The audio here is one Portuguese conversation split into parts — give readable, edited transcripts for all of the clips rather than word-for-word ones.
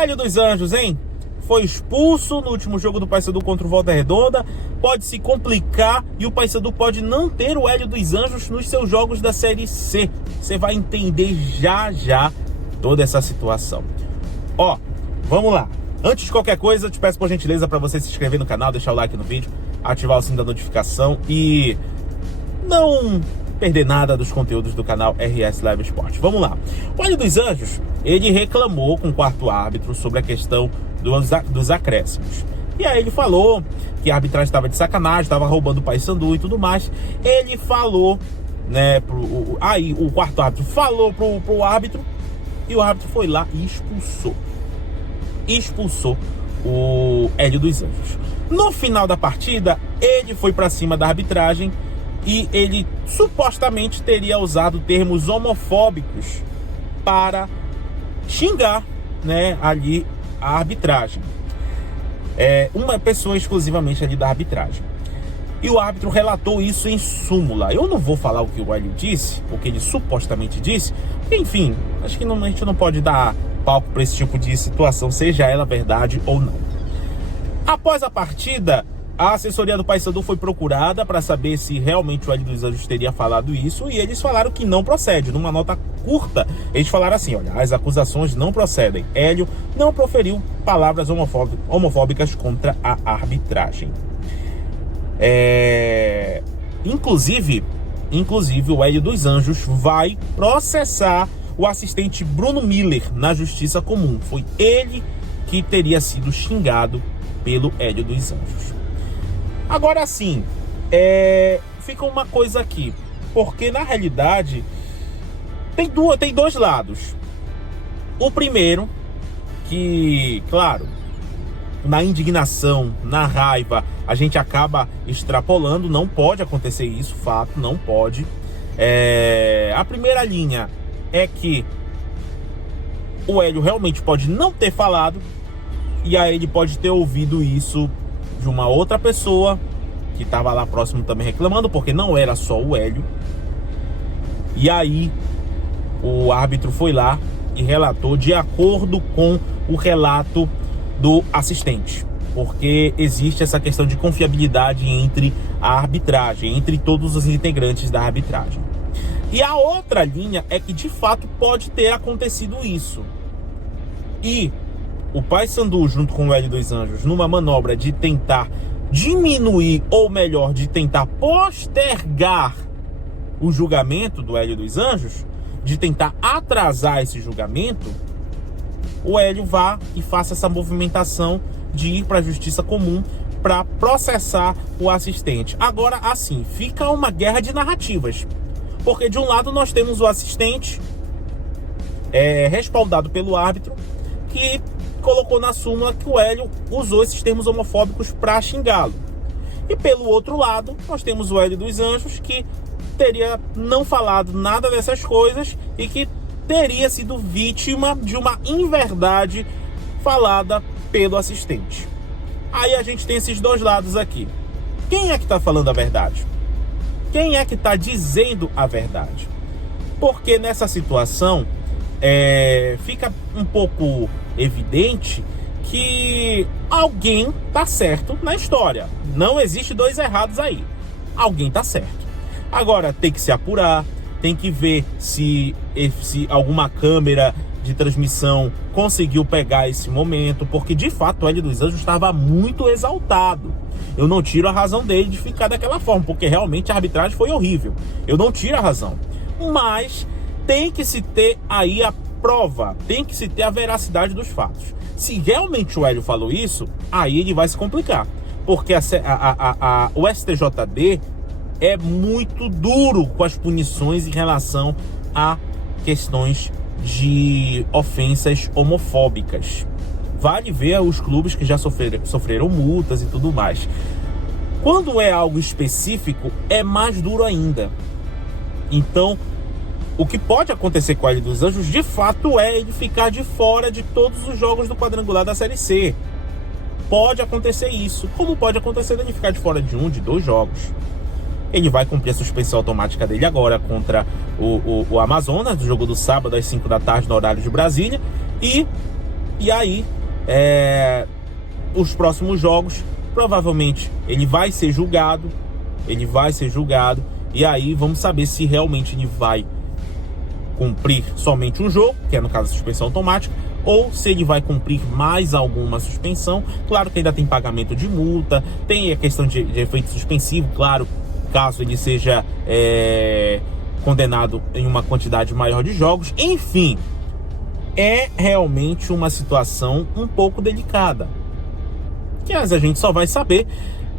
Hélio dos Anjos, hein? Foi expulso no último jogo do Paysandu contra o Volta Redonda. Pode se complicar e o Paysandu pode não ter o Hélio dos Anjos nos seus jogos da Série C. Você vai entender já já toda essa situação. Ó, vamos lá. Antes de qualquer coisa, eu te peço por gentileza para você se inscrever no canal, deixar o like no vídeo, ativar o sininho da notificação e não perder nada dos conteúdos do canal RS Live Sport. Vamos lá. O Hélio dos Anjos, ele reclamou com o quarto árbitro sobre a questão dos acréscimos. E aí ele falou que a arbitragem estava de sacanagem, estava roubando o Paysandu e tudo mais. Ele falou, né, aí o quarto árbitro falou pro árbitro e o árbitro foi lá e expulsou o Hélio dos Anjos. No final da partida, ele foi para cima da arbitragem e ele supostamente teria usado termos homofóbicos para xingar, né, ali a arbitragem. Uma pessoa exclusivamente ali da arbitragem. E o árbitro relatou isso em súmula. Eu não vou falar o que o Hélio disse, o que ele supostamente disse, porque, enfim, acho que a gente não pode dar palco para esse tipo de situação, seja ela verdade ou não. Após a partida, a assessoria do Paysandu foi procurada para saber se realmente o Hélio dos Anjos teria falado isso, e eles falaram que não procede. Numa nota curta, eles falaram assim: olha, as acusações não procedem. Hélio não proferiu palavras homofóbicas contra a arbitragem. Inclusive, o Hélio dos Anjos vai processar o assistente Bruno Miller na Justiça Comum. Foi ele que teria sido xingado pelo Hélio dos Anjos. Agora sim, fica uma coisa aqui, porque na realidade tem dois lados. O primeiro, que, claro, na indignação, na raiva, a gente acaba extrapolando, não pode acontecer isso, fato, não pode. A primeira linha é que o Hélio realmente pode não ter falado, e aí ele pode ter ouvido isso de uma outra pessoa que estava lá próximo também reclamando, porque não era só o Hélio. E aí o árbitro foi lá e relatou de acordo com o relato do assistente, porque existe essa questão de confiabilidade entre a arbitragem, entre todos os integrantes da arbitragem. E a outra linha é que de fato pode ter acontecido isso. E o Paysandu, junto com o Hélio dos Anjos, numa manobra de tentar diminuir, ou melhor, de tentar postergar o julgamento do Hélio dos Anjos, de tentar atrasar esse julgamento, o Hélio vá e faça essa movimentação de ir para a Justiça Comum para processar o assistente. Agora, assim, fica uma guerra de narrativas, porque de um lado nós temos o assistente respaldado pelo árbitro, que colocou na súmula que o Hélio usou esses termos homofóbicos para xingá-lo. E pelo outro lado, nós temos o Hélio dos Anjos, que teria não falado nada dessas coisas e que teria sido vítima de uma inverdade falada pelo assistente. Aí a gente tem esses dois lados aqui. Quem é que está falando a verdade? Quem é que está dizendo a verdade? Porque nessa situação fica um pouco evidente que alguém tá certo na história. Não existe dois errados aí. Alguém tá certo. Agora tem que se apurar, tem que ver se alguma câmera de transmissão conseguiu pegar esse momento, porque de fato o Hélio dos Anjos estava muito exaltado. Eu não tiro a razão dele de ficar daquela forma, porque realmente a arbitragem foi horrível. Eu não tiro a razão. Mas tem que se ter aí a prova, tem que se ter a veracidade dos fatos. Se realmente o Hélio falou isso, aí ele vai se complicar, porque o STJD é muito duro com as punições em relação a questões de ofensas homofóbicas. Vale ver os clubes que já sofreram multas e tudo mais. Quando é algo específico, é mais duro ainda. Então, o que pode acontecer com o Hélio dos Anjos, de fato, é ele ficar de fora de todos os jogos do quadrangular da Série C. Pode acontecer isso. Como pode acontecer ele ficar de fora de 1, de 2 jogos. Ele vai cumprir a suspensão automática dele agora contra o Amazonas, do jogo do sábado às 5 da tarde, no horário de Brasília. E E aí, os próximos jogos, provavelmente ele vai ser julgado, e aí vamos saber se realmente ele vai cumprir somente um jogo, que é no caso a suspensão automática, ou se ele vai cumprir mais alguma suspensão. Claro que ainda tem pagamento de multa, tem a questão de efeito suspensivo, claro, caso ele seja condenado em uma quantidade maior de jogos. Enfim, é realmente uma situação um pouco delicada, que a gente só vai saber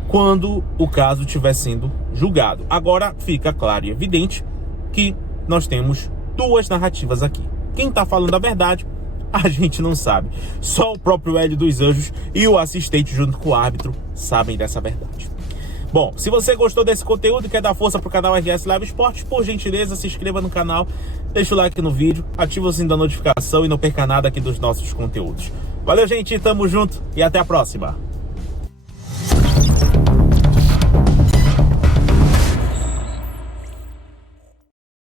quando o caso estiver sendo julgado. Agora fica claro e evidente que nós temos duas narrativas aqui. Quem está falando a verdade, a gente não sabe. Só o próprio Hélio dos Anjos e o assistente junto com o árbitro sabem dessa verdade. Bom, se você gostou desse conteúdo e quer dar força pro canal RS Live Esportes, por gentileza, se inscreva no canal, deixa o like no vídeo, ativa o sininho da notificação e não perca nada aqui dos nossos conteúdos. Valeu, gente, tamo junto e até a próxima!